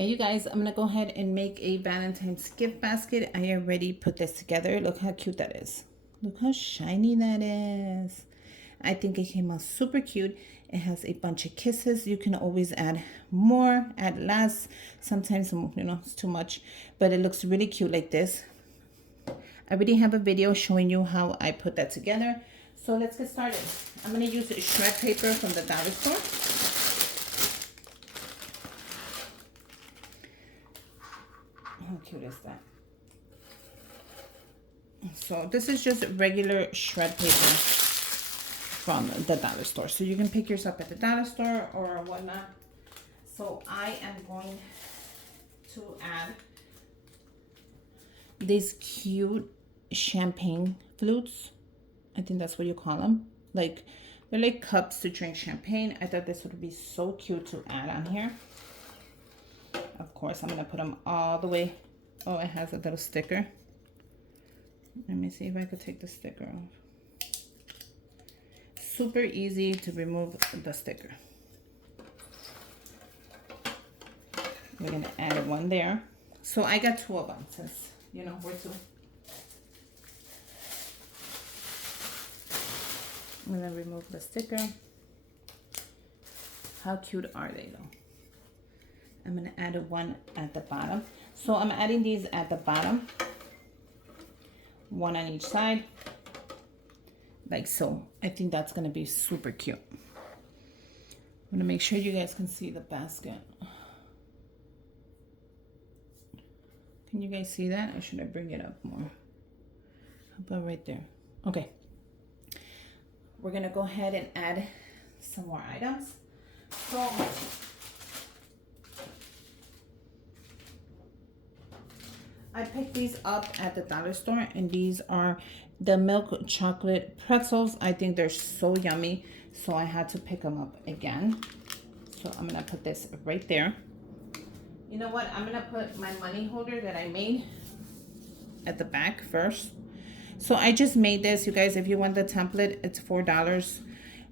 Okay, you guys, I'm gonna go ahead and make a Valentine's gift basket. I already put this together. Look how cute that is. Look how shiny that is. I think it came out super cute. It has a bunch of kisses. You can always add more, add less. Sometimes, it's too much, but it looks really cute like this. I already have a video showing you how I put that together. So let's get started. I'm gonna use shred paper from the dollar store. How cute is that? So this is just regular shred paper from the dollar store. So you can pick yours up at the dollar store or whatnot. So I am going to add these cute champagne flutes. I think that's what you call them. Like, they're like cups to drink champagne. I thought this would be so cute to add on here. Of course, I'm gonna put them all the way. Oh, it has a little sticker. Let me see if I could take the sticker off. Super easy to remove the sticker. We're gonna add one there. So I got 2 of them since, we're 2. I'm gonna remove the sticker. How cute are they though? I'm gonna add one at the bottom. So I'm adding these at the bottom, one on each side, like so. I think that's gonna be super cute. I'm gonna make sure you guys can see the basket. Can you guys see that? Or should I bring it up more? How about right there? Okay. We're gonna go ahead and add some more items. So I picked these up at the dollar store, and these are the milk chocolate pretzels. I think they're so yummy, so I had to pick them up again. So I'm gonna put this right there. You know what? I'm gonna put my money holder that I made at the back first. So I just made this, you guys. If you want the template, it's $4.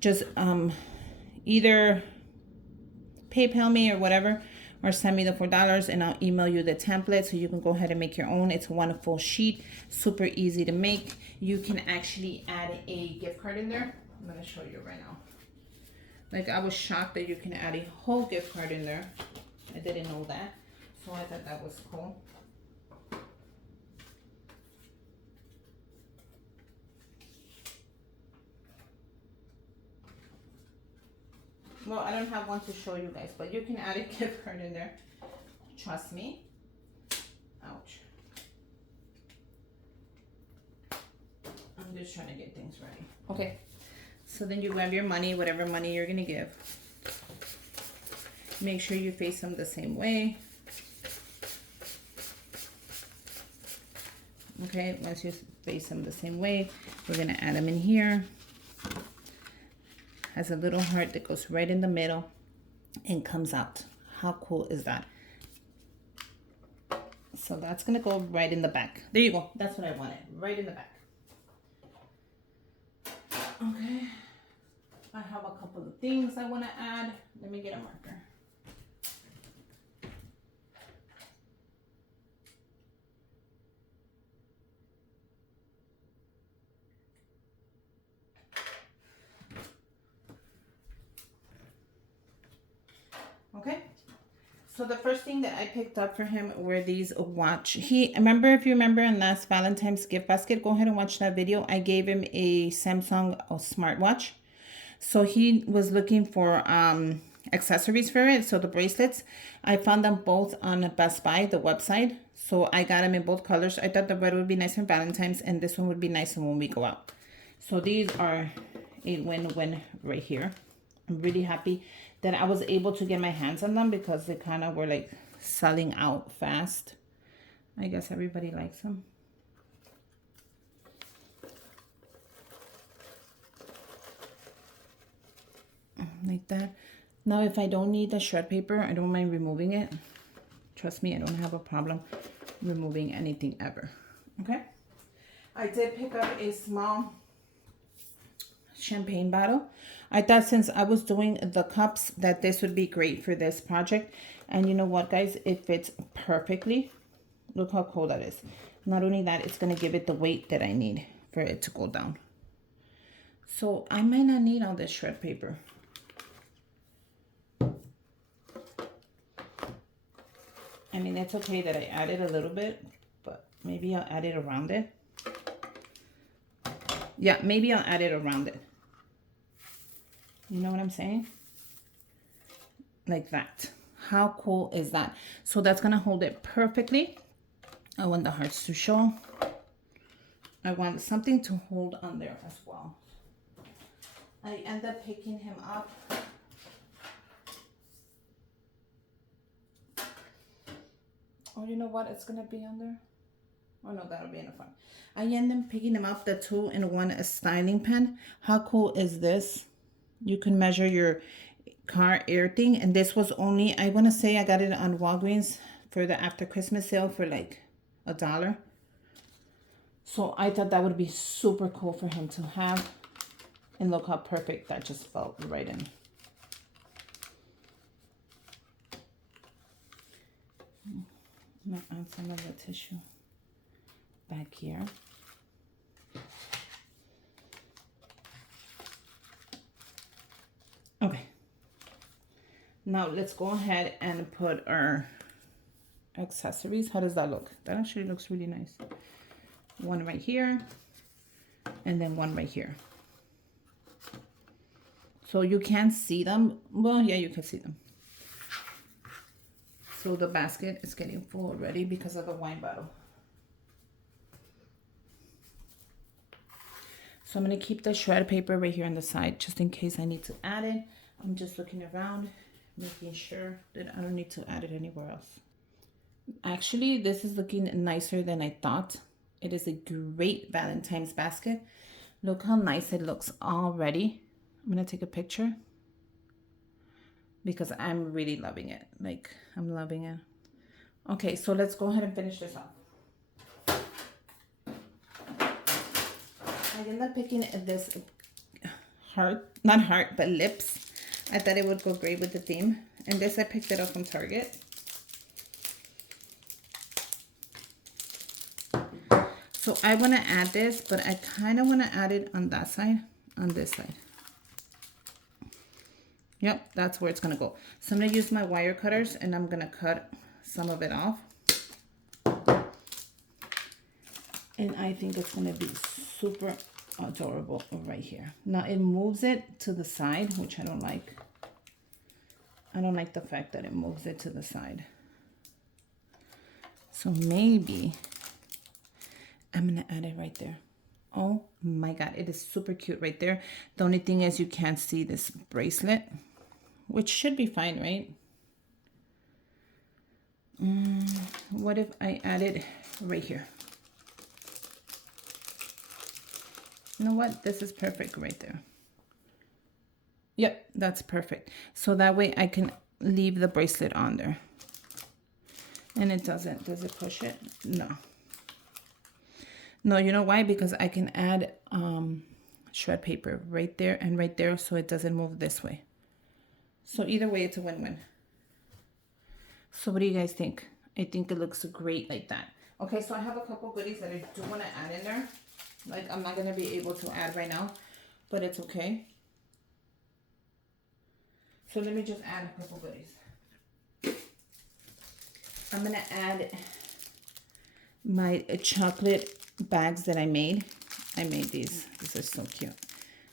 Just either PayPal me or whatever, or send me the $4 and I'll email you the template so you can go ahead and make your own. It's one full sheet, super easy to make. You can actually add a gift card in there. I'm gonna show you right now. Like, I was shocked that you can add a whole gift card in there. I didn't know that, so I thought that was cool. Well, I don't have one to show you guys, but you can add a gift card in there. Trust me. Ouch. I'm just trying to get things ready. Okay. So then you grab your money, whatever money you're going to give. Make sure you face them the same way. Okay, once you face them the same way, we're going to add them in here. Has a little heart that goes right in the middle and comes out. How cool is that? So that's gonna go right in the back. There you go. That's what I wanted. Right in the back. Okay. I have a couple of things I want to add. Let me get a marker. Okay, so the first thing that I picked up for him were these watch. If you remember in last Valentine's gift basket, go ahead and watch that video. I gave him a Samsung smartwatch. So he was looking for accessories for it. So the bracelets, I found them both on Best Buy, the website. So I got them in both colors. I thought the red would be nice for Valentine's and this one would be nice when we go out. So these are a win-win right here. I'm really happy that I was able to get my hands on them because they kind of were like selling out fast. I guess everybody likes them. Like that. Now if I don't need the shred paper, I don't mind removing it. Trust me, I don't have a problem removing anything ever. Okay. I did pick up a small champagne bottle. I thought since I was doing the cups that this would be great for this project. And you know what, guys? It fits perfectly. Look how cool that is. Not only that, it's going to give it the weight that I need for it to go down. So I might not need all this shred paper. I mean, it's okay that I added a little bit, but maybe I'll add it around it. Yeah, maybe I'll add it around it. You know what I'm saying? Like that. How cool is that? So that's going to hold it perfectly. I want the hearts to show. I want something to hold on there as well. I end up picking him up. Oh, you know what? It's going to be on there. Oh, no, that'll be in the front. I end up picking him up, the 2-in-1 styling pen. How cool is this? You can measure your car air thing. And this was only, I want to say I got it on Walgreens for the after Christmas sale for like $1. So I thought that would be super cool for him to have. And look how perfect that just felt right in. I'm going to add some of the tissue back here. Okay. Now let's go ahead and put our accessories. How does that look? That actually looks really nice. One right here, and then one right here. So you can't see them. Well, yeah, you can see them. So the basket is getting full already because of the wine bottle. So I'm going to keep the shred paper right here on the side just in case I need to add it. I'm just looking around, making sure that I don't need to add it anywhere else. Actually, this is looking nicer than I thought. It is a great Valentine's basket. Look how nice it looks already. I'm going to take a picture because I'm really loving it. Like, I'm loving it. Okay, so let's go ahead and finish this off. I ended up picking this heart, not heart, but lips. I thought it would go great with the theme. And this, I picked it up from Target. So I want to add this, but I kind of want to add it on that side, on this side. Yep, that's where it's going to go. So I'm going to use my wire cutters and I'm going to cut some of it off. And I think it's going to be super adorable right here. Now it moves it to the side, which I don't like. I don't like the fact that it moves it to the side. So maybe I'm going to add it right there. Oh my God, it is super cute right there. The only thing is you can't see this bracelet, which should be fine, right? What if I add it right here? You know what? This is perfect right there. Yep, that's perfect. So that way I can leave the bracelet on there. And it doesn't, does it push it? No. No, you know why? Because I can add shred paper right there and right there so it doesn't move this way. So either way, it's a win-win. So what do you guys think? I think it looks great like that. Okay, so I have a couple goodies that I do want to add in there. Like, I'm not going to be able to add right now, but it's okay. So let me just add a couple goodies. I'm going to add my chocolate bags that I made. I made these. This is so cute.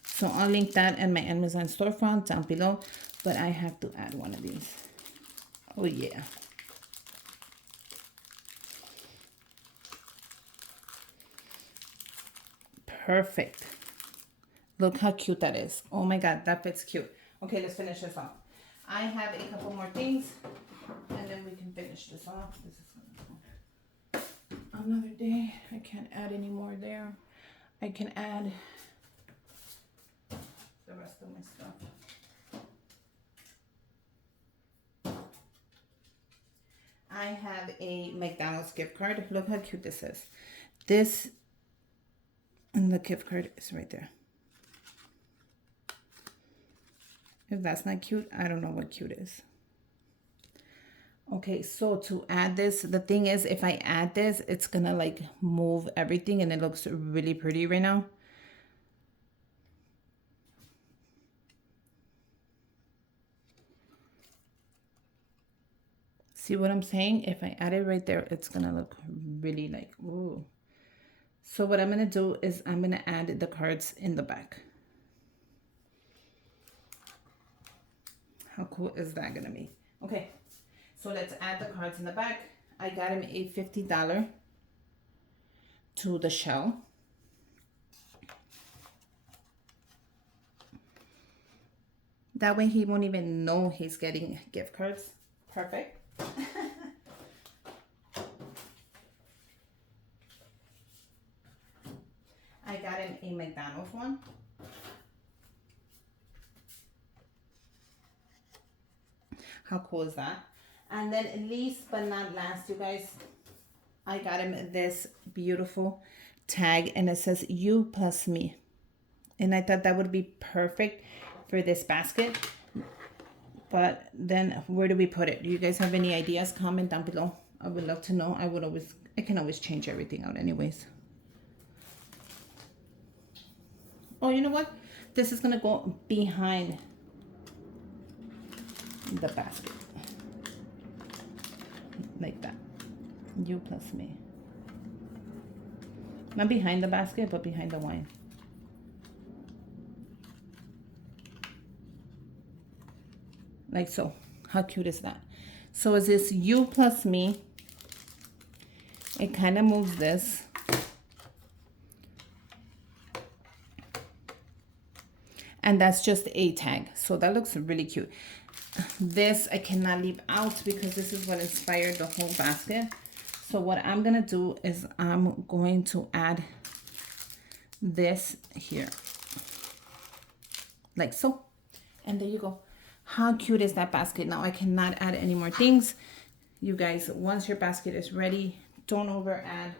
So I'll link that and my Amazon storefront down below, but I have to add one of these. Oh yeah. Perfect. Look how cute that is. Oh my God, that fits cute. Okay, let's finish this off. I have a couple more things and then we can finish this off. This is another day. I can't add any more there. I can add the rest of my stuff. I have a McDonald's gift card. Look how cute this is. This and the gift card is right there. If that's not cute, I don't know what cute is. Okay, so to add this, the thing is, if I add this, it's gonna like move everything and it looks really pretty right now. See what I'm saying? If I add it right there, it's gonna look really like, ooh. So what I'm gonna do is I'm gonna add the cards in the back. How cool is that gonna be? Okay, so let's add the cards in the back. I got him a $50 to the shell. That way he won't even know he's getting gift cards. Perfect. I got him a McDonald's one. How cool is that? And then least but not last, you guys, I got him this beautiful tag and it says you plus me. And I thought that would be perfect for this basket. But then where do we put it? Do you guys have any ideas? Comment down below. I would love to know. I can always change everything out anyways. Oh, you know what? This is gonna go behind the basket. Like that. You plus me. Not behind the basket, but behind the wine. Like so. How cute is that? So is this you plus me? It kind of moves this. And that's just a tag. So that looks really cute. This I cannot leave out because this is what inspired the whole basket. So what I'm gonna do is I'm going to add this here. Like so. And there you go. How cute is that basket? Now I cannot add any more things. You guys, once your basket is ready, don't over add.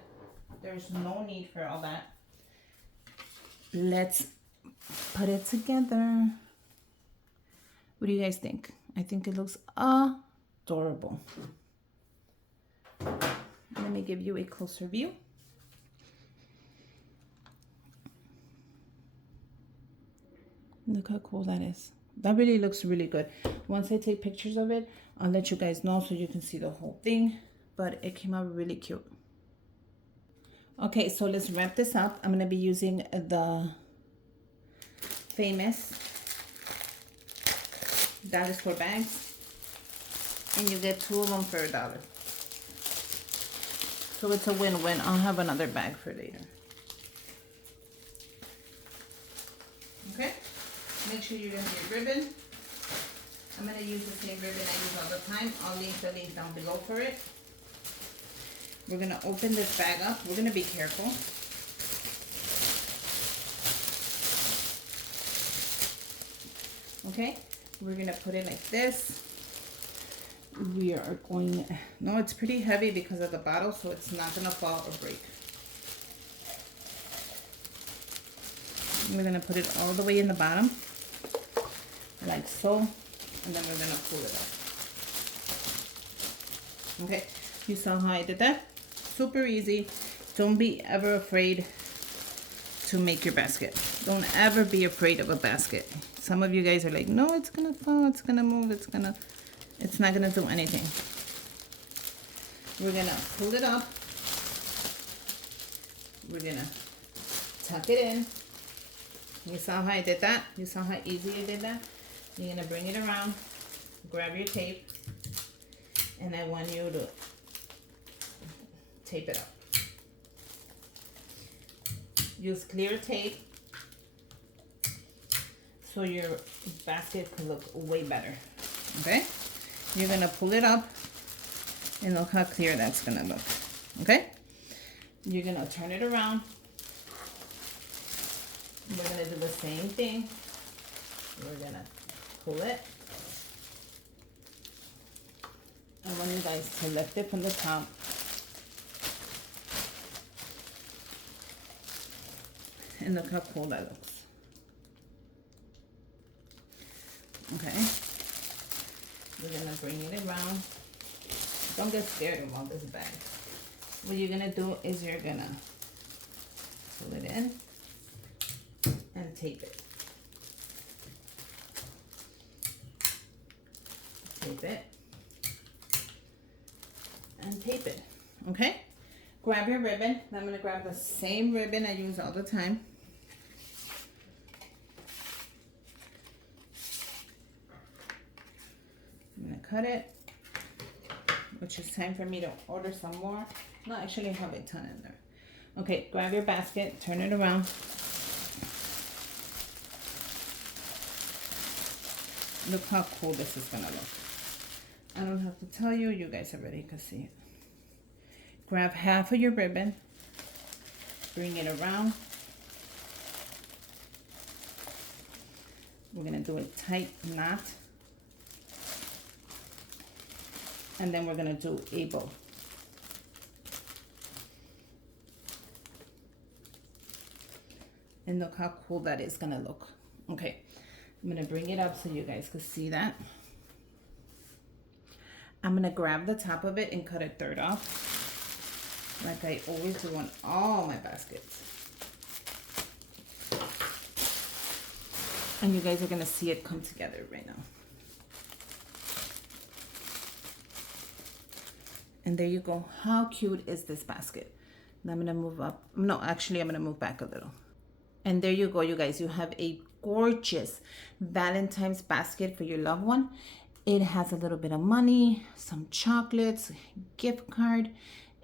There's no need for all that. Let's put it together. What do you guys think? I think it looks adorable. Let me give you a closer view. Look how cool that is. That really looks really good. Once I take pictures of it, I'll let you guys know so you can see the whole thing. But it came out really cute. Okay, so let's wrap this up. I'm going to be using the famous dollar store bags. And you get 2 of them for $1. So it's a win-win. I'll have another bag for later. Okay? Make sure you're going to get ribbon. I'm going to use the same ribbon I use all the time. I'll leave the link down below for it. We're going to open this bag up. We're going to be careful. Okay? We're going to put it like this. We are going... No, it's pretty heavy because of the bottle, so it's not going to fall or break. We're going to put it all the way in the bottom. Like so. And then we're going to pull it up. Okay? You saw how I did that? Super easy. Don't be ever afraid to make your basket. Don't ever be afraid of a basket. Some of you guys are like, no, it's gonna fall, it's gonna move, it's not gonna do anything. We're gonna pull it up. We're gonna tuck it in. You saw how I did that? You saw how easy I did that? You're gonna bring it around, grab your tape, and I want you to tape it up. Use clear tape so your basket can look way better. Okay? You're gonna pull it up and look how clear that's gonna look. Okay? You're gonna turn it around. We're gonna do the same thing. We're gonna pull it. I want you guys to lift it from the top. And look how cool that looks. Okay, we're gonna bring it around. Don't get scared of all this bag. What you're gonna do is you're gonna pull it in and tape it. Tape it and tape it. Okay, grab your ribbon. I'm gonna grab the same ribbon I use all the time. I'm gonna cut it, which is time for me to order some more. No, actually I have a ton in there. Okay, grab your basket, turn it around. Look how cool this is gonna look. I don't have to tell you, you guys already can see it. Grab half of your ribbon, bring it around. We're gonna do a tight knot. And then we're gonna do a bow. And look how cool that is gonna look. Okay, I'm gonna bring it up so you guys can see that. I'm gonna grab the top of it and cut a third off, like I always do on all my baskets. And you guys are gonna see it come together right now. And there you go. How cute is this basket? And I'm gonna move up. No, actually I'm gonna move back a little. And there you go, you guys. You have a gorgeous Valentine's basket for your loved one. It has a little bit of money, some chocolates, gift card,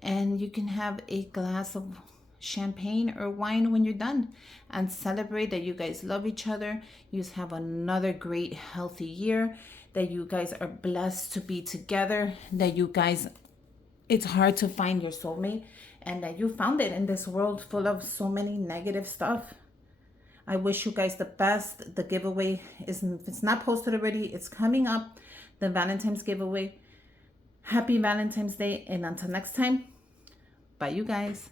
and you can have a glass of champagne or wine when you're done and celebrate that you guys love each other. You have another great healthy year, that you guys are blessed to be together, that you guys, it's hard to find your soulmate, and that you found it in this world full of so many negative stuff. I wish you guys the best. The giveaway is, if it's not posted already, it's coming up. The Valentine's giveaway. Happy Valentine's Day. And until next time, bye you guys.